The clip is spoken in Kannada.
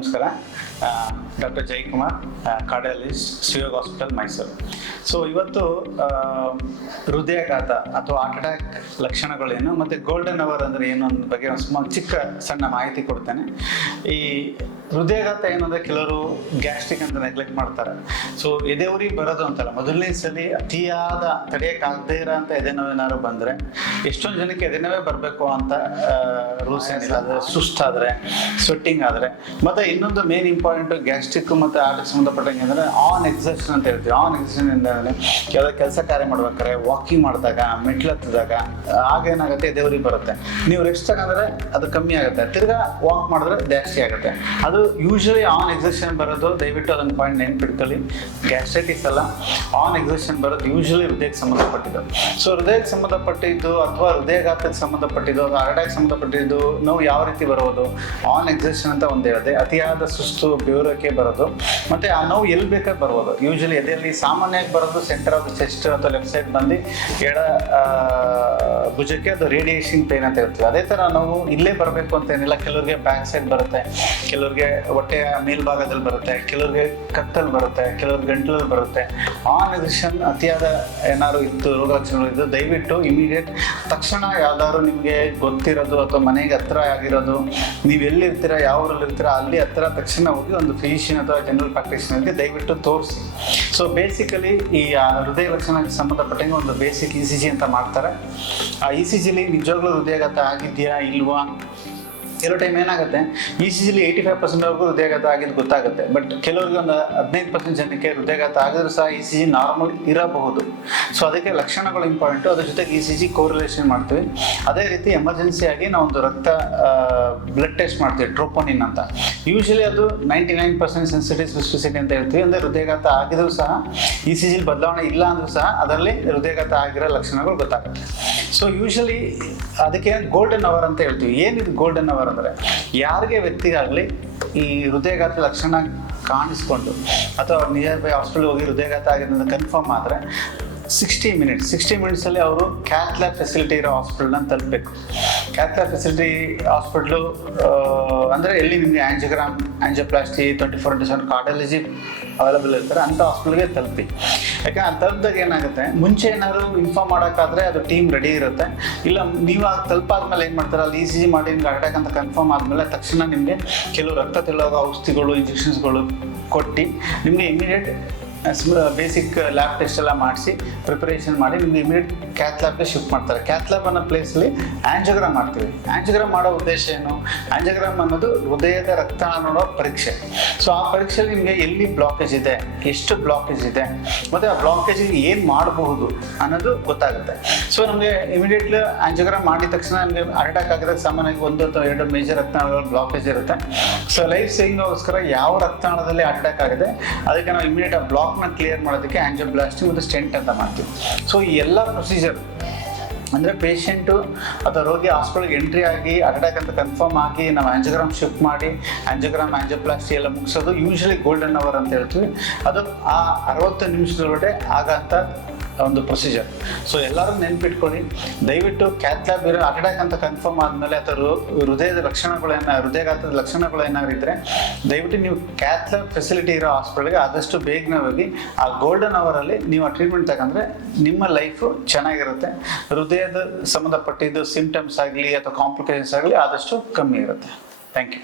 ನಮಸ್ಕಾರ. ಡಾಕ್ಟರ್ ಜಯಕುಮಾರ್, ಕಾರ್ಡಿಯಾಲಜಿಸ್ಟ್, ಶಿವಯೋಗ ಹಾಸ್ಪಿಟಲ್, ಮೈಸೂರು. ಸೊ ಇವತ್ತು ಹೃದಯಾಘಾತ ಅಥವಾ ಹಾರ್ಟ್ ಅಟ್ಯಾಕ್ ಲಕ್ಷಣಗಳೇನು ಮತ್ತು ಗೋಲ್ಡನ್ ಅವರ್ ಅಂದರೆ ಏನು ಅನ್ನೋ ಬಗ್ಗೆ ಒಂದು ಸಣ್ಣ ಮಾಹಿತಿ ಕೊಡ್ತೇನೆ. ಈ ಹೃದಯಾಘಾತ ಏನಂದರೆ ಕೆಲವರು ಗ್ಯಾಸ್ಟ್ರಿಕ್ ಅಂತ ನೆಗ್ಲೆಕ್ಟ್ ಮಾಡ್ತಾರೆ. ಸೊ ಎದೆಯುರಿ ಬರೋದು ಅಂತಲ್ಲ, ಮೊದಲನೇ ಸಲ ಅತಿಯಾದ ತಡೆಯೋಕ್ಕಾಗದೇ ಇರೋ ಅಂತ ಎದೆನೋವೇನಾದ್ರು ಬಂದರೆ ಎಷ್ಟೊಂದು ಜನಕ್ಕೆ ಎದೆನೋವೇ ಬರಬೇಕು ಅಂತ ರೂಲ್ಸ್ ಏನಿಲ್ಲ. ಅದು ಸುಸ್ತಾದರೆ, ಸ್ವೆಟ್ಟಿಂಗ್ ಆದರೆ, ಮತ್ತು ಇನ್ನೊಂದು ಮೇನ್ ಇಂಪಾರ್ಟೆಂಟು ಗ್ಯಾಸ್ಟ್ರಿಕ್ ಮತ್ತು ಹಾರ್ಟ್ಗೆ ಸಂಬಂಧಪಟ್ಟಂಗೆ ಅಂದರೆ ಆನ್ ಎಕ್ಸರ್ಷನ್ ಅಂತ ಹೇಳ್ತೀವಿ. ಆನ್ ಎಕ್ಸರ್ಷನ್ ಇಂದ ಯಾವುದೋ ಕೆಲಸ ಕಾರ್ಯ ಮಾಡ್ಬೇಕಾದ್ರೆ, ವಾಕಿಂಗ್ ಮಾಡಿದಾಗ, ಮೆಟ್ಲತ್ತಿದಾಗ ಆಗೇನಾಗುತ್ತೆ, ಎದೆಯುರಿ ಬರುತ್ತೆ. ನೀವು ರೆಸ್ಟ್ ತಗೊಂಡ್ರೆ ಅದು ಕಮ್ಮಿ ಆಗುತ್ತೆ, ತಿರ್ಗಾ ವಾಕ್ ಮಾಡಿದ್ರೆ ಜಾಸ್ತಿ ಆಗುತ್ತೆ. ಅದು ಯೂಶಲಿ ಆನ್ ಎಕ್ಸರ್ಷನ್ ಬರೋದು, ದಯವಿಟ್ಟು ಅದೊಂದು ಪಾಯಿಂಟ್ ನೆನ್ಪಿಟ್ಕೊಳ್ಳಿ. ಗ್ಯಾಸ್ಟ್ರೈಟಿಸ್ ಅಲ್ಲ, ಆನ್ ಎಕ್ಸರ್ಷನ್ ಬರೋದು ಯೂಶಲಿ ಹೃದಯಕ್ಕೆ ಸಂಬಂಧಪಟ್ಟಿದ್ದು. ಸೊ ಹೃದಯಕ್ಕೆ ಸಂಬಂಧಪಟ್ಟಿದ್ದು ಅಥವಾ ಹೃದಯಾಘಾತಕ್ಕೆ ಸಂಬಂಧಪಟ್ಟಿದ್ದು, ಹಾರ್ಟ್ ಅಟ್ಯಾಕ್ ಸಂಬಂಧಪಟ್ಟಿದ್ದು ನೋವು ಯಾವ ರೀತಿ ಬರೋದು? ಆನ್ ಎಕ್ಸರ್ಷನ್ ಅಂತ ಒಂದು ಹೇಳಿದೆ, ಅತಿಯಾದ ಸುಸ್ತು, ಬೆವರೋಕೆ ಬರೋದು. ಮತ್ತು ಆ ನೋವು ಎಲ್ಲಿ ಬೇಕಾದ್ರೆ ಬರ್ಬೋದು. ಯೂಶಲಿ ಎದೆಯಲ್ಲಿ ಸಾಮಾನ್ಯವಾಗಿ ಬರೋದು ಸೆಂಟರ್ ಆಫ್ ದ ಚೆಸ್ಟ್ ಅಥವಾ ಲೆಫ್ಟ್ ಸೈಡ್ ಬಂದು ಎಡ ಭುಜಕ್ಕೆ ಅದು ರೇಡಿಯೇಷನ್ ಪೇನ್ ಅಂತ ಹೇಳ್ತೀವಿ. ಅದೇ ಥರ ನಾವು ಇಲ್ಲೇ ಬರಬೇಕು ಅಂತ ಏನಿಲ್ಲ. ಕೆಲವ್ರಿಗೆ ಬ್ಯಾಕ್ ಸೈಡ್ ಬರುತ್ತೆ, ಕೆಲವ್ರಿಗೆ ಹೊಟ್ಟೆಯ ಮೇಲ್ಭಾಗದಲ್ಲಿ ಬರುತ್ತೆ, ಕೆಲವ್ರಿಗೆ ಕತ್ತಲ್ಲಿ ಬರುತ್ತೆ, ಕೆಲವ್ರಿಗೆ ಗಂಟಲಲ್ಲಿ ಬರುತ್ತೆ. ಆನ್ ಎಕ್ಸರ್ಷನ್ ಅತಿಯಾದ ಏನಾದ್ರು ಇತ್ತು, ರೋಗ ಲಕ್ಷಣಗಳು ಇದ್ದು, ದಯವಿಟ್ಟು ಇಮಿಡಿಯೇಟ್ ತಕ್ಷಣ ಯಾವ್ದಾದ್ರು ನಿಮಗೆ ಗೊತ್ತಿರೋದು ಅಥವಾ ಮನೆಗೆ ಹತ್ರ ಆಗಿರೋದು, ನೀವು ಎಲ್ಲಿರ್ತೀರ, ಯಾವ ಊರಲ್ಲಿ ಇರ್ತೀರ, ಅಲ್ಲಿ ಹತ್ರ ತಕ್ಷಣ ಹೋಗಿ ಒಂದು ಫಿಸಿಷಿಯನ್ ಅಥವಾ ಜನರಲ್ ಪ್ರಾಕ್ಟೀಷನರ್ಗೆ ದಯವಿಟ್ಟು ತೋರಿಸಿ. ಸೊ ಬೇಸಿಕಲಿ ಈ ಹೃದಯ ಲಕ್ಷಣಕ್ಕೆ ಸಂಬಂಧಪಟ್ಟಂಗೆ ಒಂದು ಬೇಸಿಕ್ ECG ಅಂತ ಮಾಡ್ತಾರೆ. ಆ ECGಲಿ ನಿಜವಾಗ್ಲೂ ಹೃದಯಾಘಾತ ಆಗಿದೆಯಾ ಇಲ್ವಾ? ಕೆಲವು ಟೈಮ್ ಏನಾಗುತ್ತೆ, ECGಲಿ 85% ಹೃದಯಾಘಾತ ಆಗಿದ್ದು ಗೊತ್ತಾಗುತ್ತೆ. ಬಟ್ ಕೆಲವ್ರಿಗೆ ಒಂದು 15% ಜನಕ್ಕೆ ಹೃದಯಾಘಾತ ಆಗಿದ್ರು ಸಹ ECG ನಾರ್ಮಲ್ ಇರಬಹುದು. ಸೊ ಅದಕ್ಕೆ ಲಕ್ಷಣಗಳು ಇಂಪಾರ್ಟೆಂಟು. ಅದ್ರ ಜೊತೆಗೆ ECG ಕೋರಿಲೇಷನ್ ಮಾಡ್ತೀವಿ. ಅದೇ ರೀತಿ ಎಮರ್ಜೆನ್ಸಿಯಾಗಿ ನಾವು ಒಂದು ಬ್ಲಡ್ ಟೆಸ್ಟ್ ಮಾಡ್ತೀವಿ, ಟ್ರೋಪೋನಿನ್ ಅಂತ. ಯೂಶಲಿ ಅದು 99% ಸೆನ್ಸಿಟಿವ್ ಸ್ಪೆಸಿಫಿಸಿಟಿ ಅಂತ ಹೇಳ್ತೀವಿ. ಅಂದರೆ ಹೃದಯಾಘಾತ ಆಗಿದ್ರು ಸಹ ECGಲಿ ಬದಲಾವಣೆ ಇಲ್ಲ ಅಂದರೂ ಸಹ ಅದರಲ್ಲಿ ಹೃದಯಾಘಾತ ಆಗಿರೋ ಲಕ್ಷಣಗಳು ಗೊತ್ತಾಗುತ್ತೆ. ಸೊ ಯೂಶಲಿ ಅದಕ್ಕೆ ಗೋಲ್ಡನ್ ಅವರ್ ಅಂತ ಹೇಳ್ತೀವಿ. ಏನಿದು ಗೋಲ್ಡನ್ ಅವರ್ ಅಂದರೆ, ಯಾರಿಗೆ ವ್ಯಕ್ತಿಗಾಗಲಿ ಈ ಹೃದಯಾಘಾತ ಲಕ್ಷಣ ಕಾಣಿಸ್ಕೊಂಡು ಅಥವಾ ನಿಯರ್ ಬೈ ಹಾಸ್ಪಿಟಲ್ ಹೋಗಿ ಹೃದಯಾಘಾತ ಆಗಿದೆ ಅಂತ ಕನ್ಫರ್ಮ್ ಆದರೆ 60 ಮಿನಿಟ್ಸಲ್ಲಿ ಅವರು ಕ್ಯಾಥ್ ಲ್ಯಾಬ್ ಫೆಸಿಲಿಟಿ ಇರೋ ಹಾಸ್ಪಿಟಲ್ನ ತಲುಪಬೇಕು. ಕ್ಯಾಥ್ ಲ್ಯಾಬ್ ಫೆಸಿಲಿಟಿ ಹಾಸ್ಪಿಟ್ಲು ಅಂದರೆ ಎಲ್ಲಿ ನಿಮಗೆ ಆ್ಯಂಜಿಯೋಗ್ರಾಮ್, ಆ್ಯಂಜಿಯೋಪ್ಲಾಸ್ಟಿ 24/7 ಕಾರ್ಡಿಯಾಲಜಿ ಅವೈಲಬಲ್ ಇರ್ತಾರೆ ಅಂಥ ಹಾಸ್ಪಿಟಲ್ಗೆ ತಲುಪಿ. ಯಾಕಂದ್ರೆ ಅದು ತಲುಪಿದಾಗ ಏನಾಗುತ್ತೆ, ಮುಂಚೆ ಏನಾದ್ರು ಇನ್ಫಾರ್ಮ್ ಮಾಡೋಕ್ಕಾದ್ರೆ ಅದು ಟೀಮ್ ರೆಡಿ ಇರುತ್ತೆ. ಇಲ್ಲ ನೀವು ಆಗ ತಲುಪಾದ್ಮೇಲೆ ಏನು ಮಾಡ್ತಾರೆ, ಅಲ್ಲಿ ECG ಮಾಡಿ ನಿಮ್ಗೆ ಹಾರ್ಟ್ ಅಟ್ಯಾಕ್ ಅಂತ ಕನ್ಫರ್ಮ್ ಆದಮೇಲೆ ತಕ್ಷಣ ನಿಮಗೆ ಕೆಲವು ರಕ್ತ ತೆಳ್ಳೋಗೋ ಔಷಧಿಗಳು, ಇಂಜೆಕ್ಷನ್ಸ್ಗಳು ಕೊಟ್ಟು ನಿಮಗೆ ಇಮಿಡಿಯೇಟ್ ಬೇಸಿಕ್ ಲ್ಯಾಬ್ ಟೆಸ್ಟ್ ಎಲ್ಲ ಮಾಡಿಸಿ ಪ್ರಿಪರೇಷನ್ ಮಾಡಿ ನಿಮ್ಗೆ ಇಮಿಡಿಯೇಟ್ ಕ್ಯಾಥ್ ಲ್ಯಾಬ್ಗೆ ಶಿಫ್ಟ್ ಮಾಡ್ತಾರೆ. ಕ್ಯಾಥ್ ಲ್ಯಾಬ್ ಅನ್ನೋ ಪ್ಲೇಸಲ್ಲಿ ಆ್ಯಂಜಿಯೋಗ್ರಾಮ್ ಮಾಡ್ತೀವಿ. ಆ್ಯಂಜಿಯೋಗ್ರಾಮ್ ಮಾಡೋ ಉದ್ದೇಶ ಏನು? ಆ್ಯಂಜಿಯೋಗ್ರಾಮ್ ಅನ್ನೋದು ಹೃದಯದ ರಕ್ತನಾಳ ನೋಡೋ ಪರೀಕ್ಷೆ. ಸೊ ಆ ಪರೀಕ್ಷೆಯಲ್ಲಿ ನಿಮಗೆ ಎಲ್ಲಿ ಬ್ಲಾಕೇಜ್ ಇದೆ, ಎಷ್ಟು ಬ್ಲಾಕೇಜ್ ಇದೆ, ಮತ್ತು ಆ ಬ್ಲಾಕೇಜಿಗೆ ಏನು ಮಾಡಬಹುದು ಅನ್ನೋದು ಗೊತ್ತಾಗುತ್ತೆ. ಸೊ ನಮಗೆ ಇಮಿಡಿಯೇಟ್ಲಿ ಆ್ಯಂಜಿಯೋಗ್ರಾಮ್ ಮಾಡಿದ ತಕ್ಷಣ ನಮಗೆ ಹಾರ್ಟ್ ಅಟ್ಯಾಕ್ ಆಗಿರೋದು ಸಾಮಾನ್ಯವಾಗಿ 1 ಅಥವಾ 2 ಮೇಜರ್ ರಕ್ತನಾಳಗಳ ಬ್ಲಾಕೇಜ್ ಇರುತ್ತೆ. ಸೊ ಲೈಫ್ ಸೇವಿಂಗ್ಗೋಸ್ಕರ ಯಾವ ರಕ್ತನಾಳದಲ್ಲಿ ಹಾರ್ಟ್ ಅಟ್ಯಾಕ್ ಆಗಿದೆ ಅದಕ್ಕೆ ನಾವು ಇಮಿಡಿಯೇಟ್ ಆ ಬ್ಲಾಕ್ನ ಕ್ಲಿಯರ್ ಮಾಡೋದಕ್ಕೆ ಆಂಜಿಯೋಪ್ಲಾಸ್ಟಿ ಮತ್ತು ಸ್ಟೆಂಟ್ ಅಂತ ಮಾಡ್ತೀವಿ. ಸೊ ಈ ಎಲ್ಲ ಪ್ರೊಸೀಜರ್ ಅಂದರೆ ಪೇಷಂಟು ಅಥವಾ ರೋಗಿ ಹಾಸ್ಪಿಟಲ್ಗೆ ಎಂಟ್ರಿ ಆಗಿ ಹಾರ್ಟ್ ಅಟ್ಯಾಕ್ ಅಂತ ಕನ್ಫರ್ಮ್ ಆಗಿ ನಾವು ಆಂಜಿಯೋಗ್ರಾಮ್ ಶಿಫ್ಟ್ ಮಾಡಿ ಆಂಜಿಯೋಪ್ಲಾಸ್ಟಿ ಎಲ್ಲ ಮುಗಿಸೋದು ಯೂಶಲಿ ಗೋಲ್ಡನ್ ಅವರ್ ಅಂತ ಹೇಳ್ತೀವಿ. ಅದು ಆ 60 ನಿಮಿಷದೊಳಗಡೆ ಆಗಂತ ಒಂದು ಪ್ರೊಸೀಜರ್. ಸೊ ಎಲ್ಲರೂ ನೆನ್ಪಿಟ್ಕೊಳ್ಳಿ, ದಯವಿಟ್ಟು ಕ್ಯಾಥ್ ಲ್ಯಾಬ್ ಇರೋ ಹಾರ್ಟ್ ಅಟ್ಯಾಕ್ ಅಂತ ಕನ್ಫರ್ಮ್ ಆದಮೇಲೆ ಅಥವಾ ಹೃದಯದ ಹೃದಯಾಘಾತದ ಲಕ್ಷಣಗಳೇನಾದ್ರು ಇದ್ದರೆ ದಯವಿಟ್ಟು ನೀವು ಕ್ಯಾಥ್ ಲ್ಯಾಬ್ ಫೆಸಿಲಿಟಿ ಇರೋ ಹಾಸ್ಪಿಟಲ್ಗೆ ಆದಷ್ಟು ಬೇಗನೆ ಹೋಗಿ ಆ ಗೋಲ್ಡನ್ ಅವರಲ್ಲಿ ನೀವು ಆ ಟ್ರೀಟ್ಮೆಂಟ್ ತಗೊಂಡ್ರೆ ನಿಮ್ಮ ಲೈಫು ಚೆನ್ನಾಗಿರುತ್ತೆ. ಹೃದಯದ ಸಂಬಂಧಪಟ್ಟಿದ್ದು ಸಿಂಪ್ಟಮ್ಸ್ ಆಗಲಿ ಅಥವಾ ಕಾಂಪ್ಲಿಕೇಶನ್ಸ್ ಆಗಲಿ ಆದಷ್ಟು ಕಮ್ಮಿ ಇರುತ್ತೆ. Thank you.